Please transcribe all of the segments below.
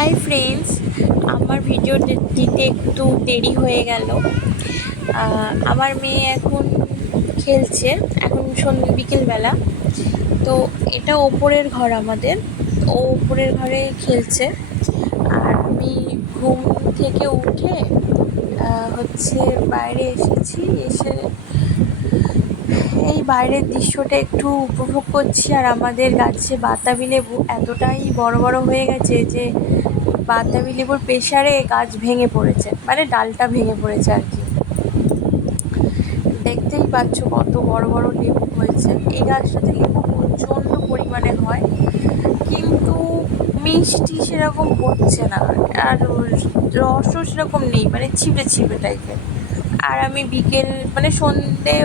Hi friends, আমার video দিতে একটু দেরি হয়ে গেল। আমার মেয়ে এখন খেলছে, এখন বিকেলবেলা। তো এটা ওপরের ঘর আমাদের, ও ওপরের ঘরে খেলছে। আর আমি ঘুম থেকে উঠে বাইরে এসেছি, এসে এই বাইরের দৃশ্যটা একটু উপভোগ করছি। আর আমাদের গাছে বাতাবি লেবু এতটাই বড় বড় হয়ে গেছে যে বাতাবি লেবুর প্রেসারে গাছ ভেঙে পড়েছে, মানে ডালটা ভেঙে পড়েছে আর কি। দেখতেই পাচ্ছ কত বড় বড় লেবু হয়েছে। এই গাছটাতে লেবু প্রচণ্ড পরিমাণে হয়, কিন্তু মিষ্টি সেরকম হচ্ছে না, আর রসও সেরকম নেই, মানে ছিপড়ে ছিপড়ে টাইপের। আর আমি বিকেল মানে সন্ধে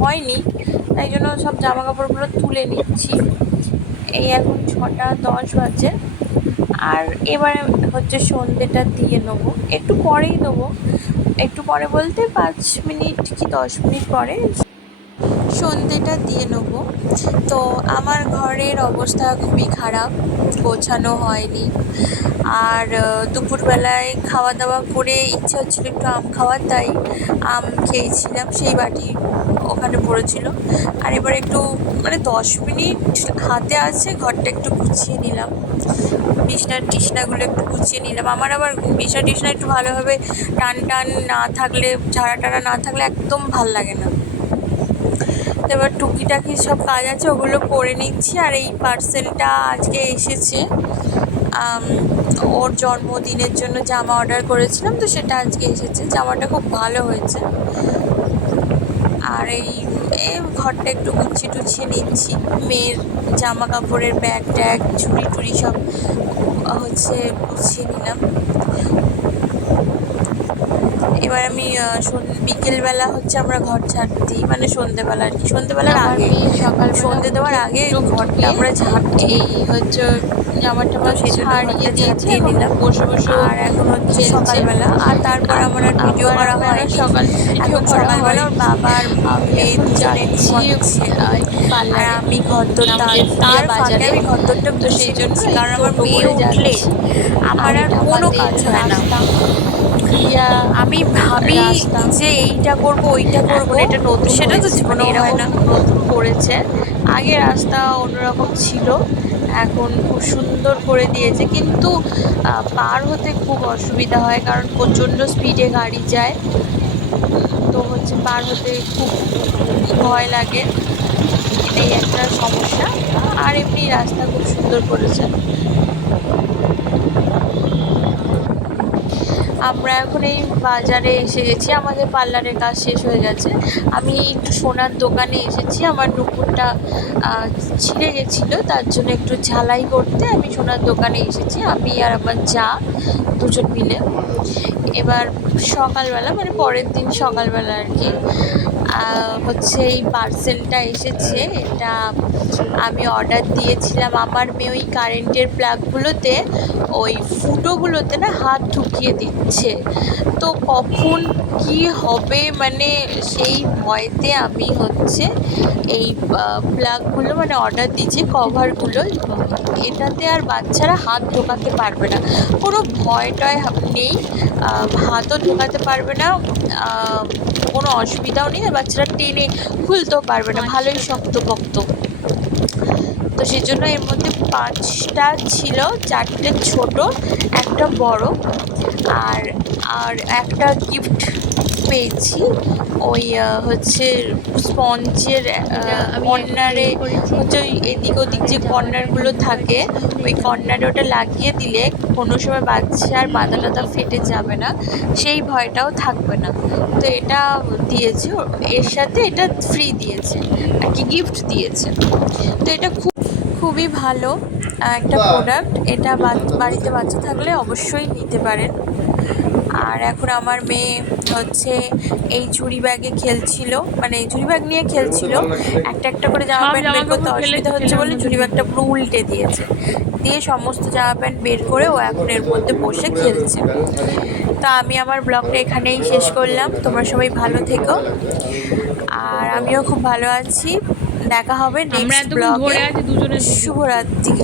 হয়নি, তাই জন্য সব জামা কাপড়গুলো তুলে নিচ্ছি। এই এখন 6:10 বাজে। আর এবারে সন্ধেটা দিয়ে নেবো, একটু পরেই দেবো। একটু পরে বলতে 5 মিনিট কি 10 মিনিট পরে সন্ধেটা দিয়ে নেবো। তো আমার ঘরের অবস্থা খুবই খারাপ, গোছানো হয়নি। আর দুপুরবেলায় খাওয়া দাওয়া করে ইচ্ছা হচ্ছিলো একটু আম খাওয়ার, তাই আম খেয়েছিলাম, সেই বাটি ওখানে পড়েছিল। আর এবার একটু মানে 10 মিনিট হাতে আছে, ঘরটা একটু গুছিয়ে নিলাম, বিছনাগুলো একটু গুছিয়ে নিলাম। আমার আবার বিছনা একটু ভালোভাবে টান না থাকলে, ঝাড়া টাড়া না থাকলে একদম ভাল লাগে না। এবার টুকিটাকি সব কাজ আছে, ওগুলো করে নিচ্ছি। আর এই পার্সেলটা আজকে এসেছে, ওর জন্মদিনের জন্য জামা অর্ডার করেছিলাম, তো সেটা আজকে এসেছে। জামাটা খুব ভালো হয়েছে। আর এই ঘরটা একটু গুছিয়ে নিচ্ছি, মেয়ের জামা কাপড়ের ব্যাগ ট্যাগ ঝুড়ি টুড়ি সব গুছিয়ে নিলাম। এবার আমি বিকেলবেলা আমরা ঘর ঝাড় দিই, মানে সন্ধেবেলা আর কি, সন্ধেবেলার আগে, সন্ধে দেওয়ার আগে ঘরটা আমরা ঝাড় দিই। জামা টামা সেই জন্য ঘরটা ঝাড় দিয়ে নিলাম বসে। আর এখন সকালবেলা, আর তারপর আমার আর ভিডিও করা হয় এখন সকালবেলা। ওর বাবার মেয়ে দুজনে ঘুমাচ্ছে, আর আমি ঘরদোরটা তার ফাঁকে আমি ঘরদোরটা গুছিয়ে নিচ্ছি, কারণ আমার মেয়ে উঠলে আমার আর কোনো কাজ হয় না। আমি ভাবি যে এইটা করবো ওইটা করবো, এটা নতুন, সেটা তো জীবনে হয় না, নতুন করেছে। আগে রাস্তা অন্যরকম ছিল, এখন খুব সুন্দর করে দিয়েছে, কিন্তু পার হতে খুব অসুবিধা হয়, কারণ প্রচণ্ড স্পিডে গাড়ি যায়। তো পার হতে খুব ভয় লাগে, এই একটা সমস্যা। আর এমনি রাস্তা খুব সুন্দর করেছে। আমরা এখন এই বাজারে এসে গেছি, আমাদের পার্লারের কাজ শেষ হয়ে গেছে। আমি একটু সোনার দোকানে এসেছি, আমার নুপুরটা ছিঁড়ে গেছিলো, তার জন্য একটু ঝালাই করতে আমি সোনার দোকানে এসেছি, আমি আর আমার যা দুজন মিলে। এবার সকালবেলা, মানে পরের দিন সকালবেলা আর কি, এই পার্সেলটা এসেছে। এটা আমি অর্ডার দিয়েছিলাম। আমার মেয়ে ওই কারেন্টের প্লাগগুলোতে, ওই ফুটোগুলোতে না হাত ঢুকিয়ে দিচ্ছে, তো কখন কি হবে মানে সেই ভয়তে আমি এই প্লাগগুলো মানে অর্ডার দিয়েছি, কভারগুলো। এটাতে আর বাচ্চারা হাত ঢোকাতে পারবে না, কোনো ভয় টয় নেই, হাতও ঢোকাতে পারবে না, কোনো অসুবিধাও নেই, আর বাচ্চারা টেনে খুলতেও পারবে না, ভালোই শক্তপোক্ত। তো সেই জন্য এর মধ্যে 5টা ছিল, 4টে ছোট, একটা বড়, আর একটা গিফট পেয়েছি। ওই স্পঞ্জের কর্নারে ওই এদিক ওদিক যে কর্নারগুলো থাকে, ওই কর্নারে ওটা লাগিয়ে দিলে কোনো সময় বাচ্চার মাথা টাথা ফেটে যাবে না, সেই ভয়টাও থাকবে না। তো এটা দিয়েছে, এর সাথে এটা ফ্রি দিয়েছে আর কি, গিফট দিয়েছে। তো এটা খুবই ভালো একটা প্রোডাক্ট। এটা বাড়িতে বাচ্চা থাকলে অবশ্যই নিতে পারেন। আর এখন আমার মেয়ে এই ঝুড়ি ব্যাগে খেলছিল, মানে ঝুড়ি ব্যাগ নিয়ে খেলছিল, একটা করে জামা প্যান্ট বের করতে অসুবিধা হচ্ছে বলে ঝুড়ি ব্যাগটা পুরো উল্টে দিয়ে সমস্ত জামা প্যান্ট বের করে ও এখন এর মধ্যে বসে খেলছে। তা আমি আমার ব্লগটা এখানেই শেষ করলাম। তোমরা সবাই ভালো থেকো, আর আমিও খুব ভালো আছি। দেখা হবে নেক্সট ব্লগে। শুভরাত্রি।